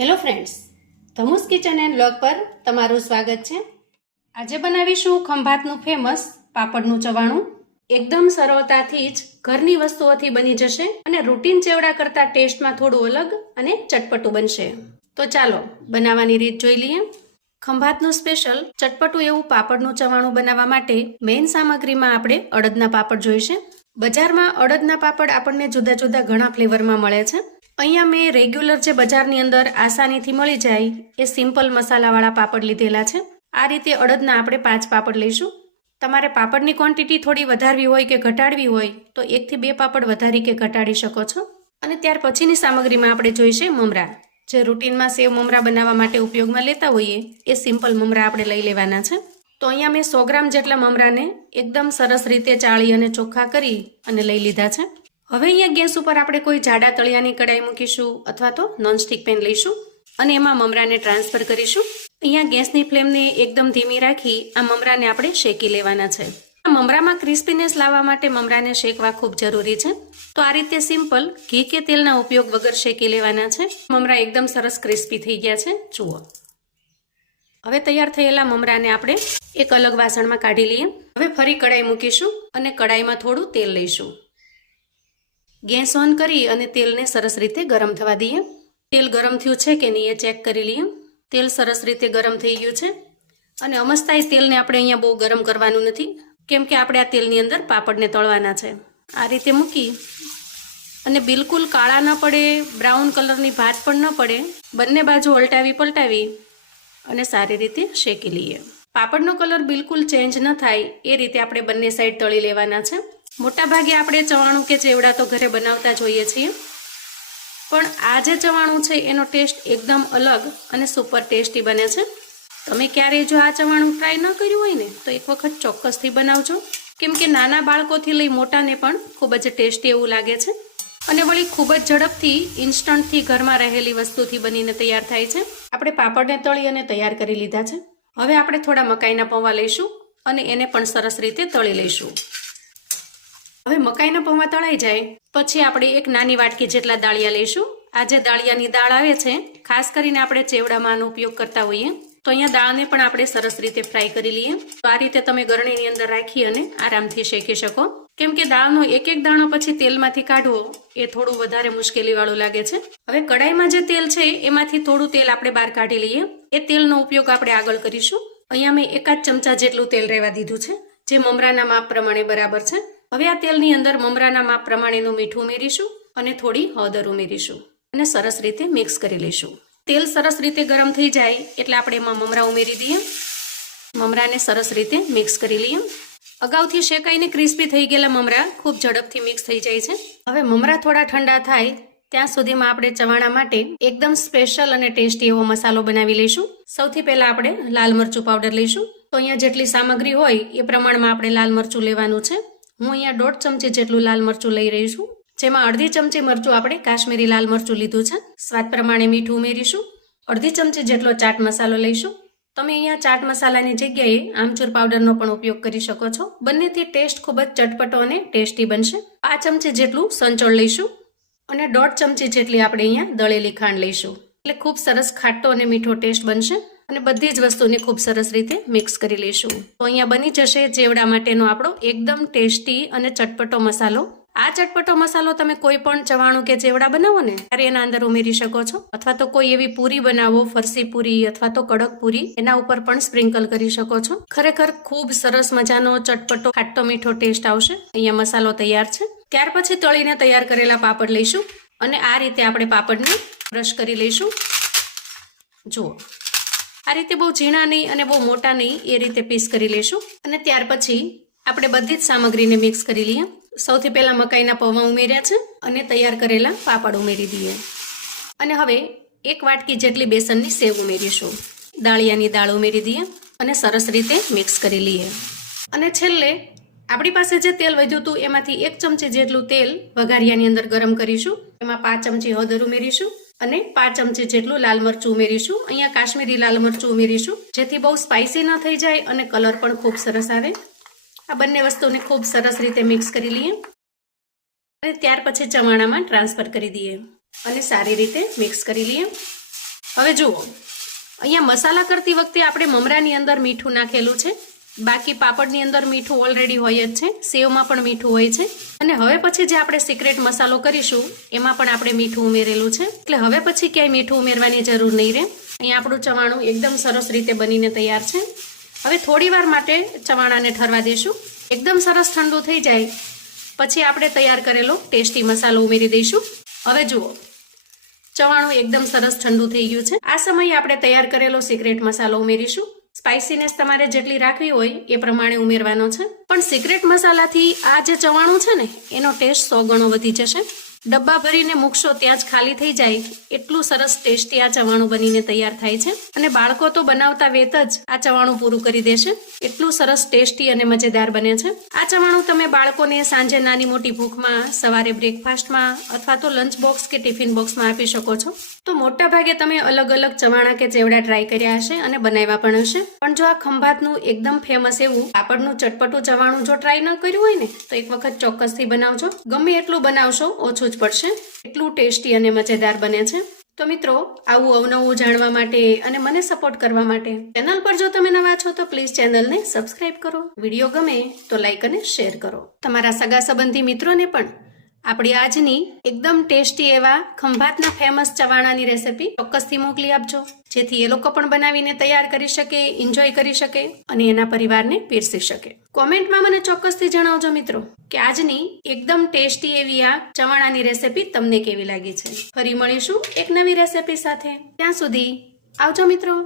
Hello friends ધમુસ kitchen and blog પર તમારું સ્વાગત છે. આજે બનાવીશું ખંભાતનું ફેમસ પાપડનું ચવાણું. એકદમ સરળતાથી જ ઘરની વસ્તુઓથી બની જશે અને રૂટીન ચેવડા કરતાં ટેસ્ટમાં થોડું અલગ અને ચટપટું બનશે. તો ચાલો, બનાવવાની રીત જોઈ લઈએ. ખંભાતનું સ્પેશિયલ ચટપટું એવું પાપડનું ચવાણું બનાવવા માટે મેઇન સામગ્રીમાં આપણે અડદના પાપડ જોઈશે. બજારમાં અડદના પાપડ આપણને જુદા જુદા ઘણા ફ્લેવરમાં મળે છે. અહીંયા મેં રેગ્યુલર જે બજારની અંદર આસાનીથી મળી જાય એ સિમ્પલ મસાલાવાળા પાપડ લીધેલા છે. આ રીતે અડદના આપણે પાંચ પાપડ લઈશું. તમારે પાપડની ક્વોન્ટિટી થોડી વધારવી હોય કે ઘટાડવી હોય, તો એકથી બે પાપડ વધારી કે ઘટાડી શકો છો. અને ત્યાર પછીની સામગ્રીમાં આપણે જોઈશે મમરા. જે રૂટીનમાં સેવ મમરા બનાવવા માટે ઉપયોગમાં લેતા હોઈએ, એ સિમ્પલ મમરા આપણે લઈ લેવાના છે. તો અહીંયા મેં સો ગ્રામ જેટલા મમરાને એકદમ સરસ રીતે ચાળી અને ચોખ્ખા કરી અને લઈ લીધા છે. હવે અહીંયા ગેસ ઉપર આપણે કોઈ જાડા તળિયાની કડાઈ મૂકીશું અથવા તો નોનસ્ટિક પેન લઈશું અને એમાં મમરાને ટ્રાન્સફર કરીશું. અહીંયા ગેસની ફ્લેમને એકદમ ધીમી રાખી આ મમરાને આપણે શેકી લેવાના છે. આ મમરામાં ક્રિસ્પીનેસ લાવવા માટે મમરાને શેકવા ખૂબ જરૂરી છે. તો આ રીતે સિમ્પલ ઘી કે તેલના ઉપયોગ વગર શેકી લેવાના છે. મમરા એકદમ સરસ ક્રિસ્પી થઈ ગયા છે. જુઓ. હવે તૈયાર થયેલા મમરાને આપણે એક અલગ વાસણમાં કાઢી લઈએ. હવે ફરી કડાઈ મૂકીશું અને કડાઈમાં થોડું તેલ લઈશું. ગેસ ઓન કરી અને તેલને સરસ રીતે ગરમ થવા દઈએ. તેલ ગરમ થયું છે કે નહીં એ ચેક કરી લઈએ. તેલ સરસ રીતે ગરમ થઈ ગયું છે. અને અમસ્તાય તેલને આપણે અહીંયા બહુ ગરમ કરવાનું નથી, કેમ કે આપણે આ તેલની અંદર પાપડને તળવાના છે. આ રીતે મૂકી અને બિલકુલ કાળા ન પડે, બ્રાઉન કલરની ભાત પણ ન પડે, બંને બાજુ અલટાવી પલટાવી અને સારી રીતે શેકી લઈએ. પાપડનો કલર બિલકુલ ચેન્જ ન થાય, એ રીતે આપણે બંને સાઈડ તળી લેવાના છે. મોટા ભાગે આપણે ચવાણું કે ચેવડા તો ઘરે બનાવતા જોઈએ છીએ. પણ આ જે ચવાણું છે, એનો ટેસ્ટ એકદમ અલગ અને સુપર ટેસ્ટી બને છે. તમે ક્યારેય જો આ ચવાણું ટ્રાય ન કર્યું હોય ને, તો એક વખત ચોક્કસથી બનાવજો. કેમ કે નાના બાળકોથી લઈ મોટાને પણ ખૂબ જ ટેસ્ટી એવું લાગે છે. અને વળી ખૂબ જ ઝડપથી, ઇન્સ્ટન્ટથી ઘરમાં રહેલી વસ્તુથી બનીને તૈયાર થાય છે. આપણે પાપડને તળી અને તૈયાર કરી લીધા છે. હવે આપણે થોડા મકાઈના પૌવા લઈશું અને એને પણ સરસ રીતે તળી લઈશું. હવે મકાઈના પૌવા તળાઈ જાય. પછી આપણે એક નાની વાટકી જેટલા દાળિયા લઈશું. આ જે દાળિયાની દાળ આવે છે, ખાસ કરીને આપણે ચેવડામાં ઉપયોગ કરતા હોઈએ, તો અહીંયા દાળને પણ આપણે સરસ રીતે ફ્રાય કરી લઈએ. તો આ રીતે તમે ગરણીની અંદર રાખી અને આરામથી શેકી શકો. કેમ કે દાળનો એક એક દાણો પછી તેલમાંથી કાઢવો, એ થોડું વધારે મુશ્કેલીવાળું લાગે છે. હવે કડાઈમાં જે તેલ છે, એમાંથી થોડું તેલ આપણે બહાર કાઢી લઈએ. એ તેલનો ઉપયોગ આપણે આગળ કરીશું. અહીંયા મેં એકાદ ચમચા જેટલું તેલ રહેવા દીધું છે, જે મમરાના માપ પ્રમાણે બરાબર છે. હવે આ તેલની અંદર મમરાના માપ પ્રમાણેનું મીઠું ઉમેરીશું અને થોડી હળદર ઉમેરીશું અને સરસ રીતે મિક્સ કરી લઈશું. તેલ સરસ રીતે ગરમ થઈ જાય એટલે આપણે એમાં મમરા ઉમેરી દઈએ. મમરાને સરસ રીતે મિક્સ કરી લઈએ. અગાઉથી શેકાઈને ક્રિસ્પી થઈ ગયેલા મમરા ખૂબ ઝડપથી મિક્સ થઈ જાય છે. હવે મમરા થોડા ઠંડા થાય ત્યાં સુધીમાં આપણે ચવાણા માટે એકદમ સ્પેશિયલ અને ટેસ્ટી એવો મસાલો બનાવી લઈશું. સૌથી પહેલાં આપણે લાલ મરચું પાવડર લઈશું. તો અહીંયા જેટલી સામગ્રી હોય એ પ્રમાણમાં આપણે લાલ મરચું લેવાનું છે. હું અહીંયા દોઢ ચમચી જેટલું લાલ મરચું લઈ રહી છું, જેમાં અડધી ચમચી મરચું આપણે કાશ્મીરી લાલ મરચું લીધું છે. સ્વાદ પ્રમાણે મીઠું ઉમેરીશું. અડધી ચમચી જેટલો ચાટ મસાલો લઈશું. તમે અહીંયા ચાટ મસાલાની જગ્યાએ આમચૂર પાવડરનો પણ ઉપયોગ કરી શકો છો. બંનેથી ટેસ્ટ ખૂબ જ ચટપટો અને ટેસ્ટી બનશે. પાંચ ચમચી જેટલું સંચોળ લઈશું અને દોઢ ચમચી જેટલી આપણે અહીંયા દળેલી ખાંડ લઈશું. એટલે ખૂબ સરસ ખાટો અને મીઠો ટેસ્ટ બનશે. અને બધી જ વસ્તુને ખૂબ સરસ રીતે મિક્સ કરી લઈશું. તો અહીંયા બની જશે ચેવડા માટેનો આપણો એકદમ ટેસ્ટી અને ચટપટો મસાલો. આ ચટપટો મસાલો તમે કોઈ પણ ચવાણું કે ચેવડા બનાવો ને, ત્યારે એના અંદર ઉમેરી શકો છો. અથવા તો કોઈ એવી પૂરી બનાવો, ફરસી પૂરી અથવા તો કડક પૂરી, એના ઉપર પણ સ્પ્રિંકલ કરી શકો છો. ખરેખર ખૂબ સરસ મજાનો ચટપટો, ખાટો મીઠો ટેસ્ટ આવશે. અહીંયા મસાલો તૈયાર છે. ત્યાર પછી તળીને તૈયાર કરેલા પાપડ લઈશું. અને આ રીતે આપણે પાપડને બ્રશ કરી લઈશું. જુઓ. આ રીતે બહુ ઝીણા નહીં અને બહુ મોટા નહીં એ રીતે પીસ કરી લઈશું અને ત્યાર પછી આપણે બધી જ સામગ્રીને મિક્સ કરી લઈએ. સૌથી પહેલાં મકાઈના પૌવા ઉમેર્યા છે અને તૈયાર કરેલા પાપડ ઉમેરી દઈએ. અને હવે એક વાટકી જેટલી બેસનની સેવ ઉમેરીશું. દાળિયાની દાળ ઉમેરી દઈએ અને સરસ રીતે મિક્સ કરી લઈએ. અને છેલ્લે આપણી પાસે જે તેલ વધ્યું હતું એમાંથી એક ચમચી જેટલું તેલ વઘારિયાની અંદર ગરમ કરીશું. એમાં પાંચ ચમચી હળદર ઉમેરીશું. અને પાંચ ચમચી જેટલું લાલ મરચું ઉમેરીશું. અહીંયા કાશ્મીરી લાલ મરચું ઉમેરીશું. જેથી બહુ સ્પાઇસી ન થઈ જાય અને કલર પણ ખૂબ સરસ આવે. આ બંને વસ્તુને ખૂબ સરસ રીતે મિક્સ કરી લઈએ. અને ત્યાર પછી ચવાણામાં ટ્રાન્સફર કરી દઈએ અને સારી રીતે મિક્સ કરી લઈએ. હવે જુઓ, અહીંયા મસાલા કરતી વખતે આપણે મમરાની અંદર મીઠું નાખેલું છે. બાકી પાપડની અંદર મીઠું ઓલરેડી હોય જ છે. સેવમાં પણ મીઠું હોય છે. અને હવે પછી જે આપણે સિક્રેટ મસાલો કરીશું, એમાં પણ આપણે મીઠું ઉમેરેલું છે. એટલે હવે પછી ક્યાંય મીઠું ઉમેરવાની જરૂર નહીં રહે. અહીંયા આપણું ચવાણું એકદમ સરસ રીતે બનીને તૈયાર છે. હવે થોડીવાર માટે ચવાણાને ઠરવા દેશું. એકદમ સરસ ઠંડુ થઈ જાય. પછી આપણે તૈયાર કરેલો ટેસ્ટી મસાલો ઉમેરી દઈશું. હવે જુઓ. ચવાણું એકદમ સરસ ઠંડુ થઈ ગયું છે. આ સમયે આપણે તૈયાર કરેલો સિક્રેટ મસાલો ઉમેરીશું. સ્પાઇસીનેસ તમારે જેટલી રાખવી હોય એ પ્રમાણે ઉમેરવાનો છે. પણ સિક્રેટ મસાલાથી આ જે ચવાણું છે ને, એનો ટેસ્ટ સો ગણો વધી જશે. ડબ્બા ભરીને મૂકશો ત્યાં જ ખાલી થઈ જાય. એટલું સરસ ટેસ્ટી આ ચવાણું બનીને તૈયાર થાય છે. અને બાળકો તો બનાવતા વેત જ આ ચવાણું પૂરું કરી દેશે. એટલું સરસ ટેસ્ટી અને મજેદાર બને છે. આ ચવાણું તમે બાળકોને સાંજે નાની મોટી ભૂખમાં, સવારે બ્રેકફાસ્ટમાં અથવા તો લંચ બોક્સ કે ટિફિન બોક્સમાં આપી શકો છો. તો મોટા ભાગે તમે અલગ અલગ ચવાણા કે ચેવડા ટ્રાય કર્યા હશે અને બનાવ્યા પણ હશે. જો આ ખંભાતનું એકદમ ફેમસ એવું પાપડનું ચટપટું ચવાણું જો ટ્રાય ન કર્યું હોય ને, તો એક વખત ચોક્કસથી બનાવજો. ગમે એટલું બનાવશો, ઓછું જ પડશે. એટલું ટેસ્ટી અને મજેદાર બને છે. તો મિત્રો, આવું અવનવું જાણવા માટે અને મને સપોર્ટ કરવા માટે ચેનલ પર જો તમે નવા છો, તો પ્લીઝ ચેનલને સબસ્ક્રાઇબ કરો. વીડિયો ગમે તો લાઈક અને શેર કરો. તમારા સગા સંબંધી મિત્રોને પણ આપણી આજની એકદમ ટેસ્ટી એવા ખંભાતના ફેમસ ચવાણાની રેસિપી ચોક્કસથી મોકલી આપજો. જેથી એ લોકો પણ બનાવીને તૈયાર કરી શકે એન્જોય કરી શકે અને એના પરિવારને પીરસી શકે. કોમેન્ટમાં મને ચોક્કસથી જણાવજો મિત્રો કે આજની એકદમ ટેસ્ટી એવી આ ચવાણાની રેસિપી તમને કેવી લાગી છે. ફરી મળીશું એક નવી રેસિપી સાથે. ત્યાં સુધી આવજો મિત્રો.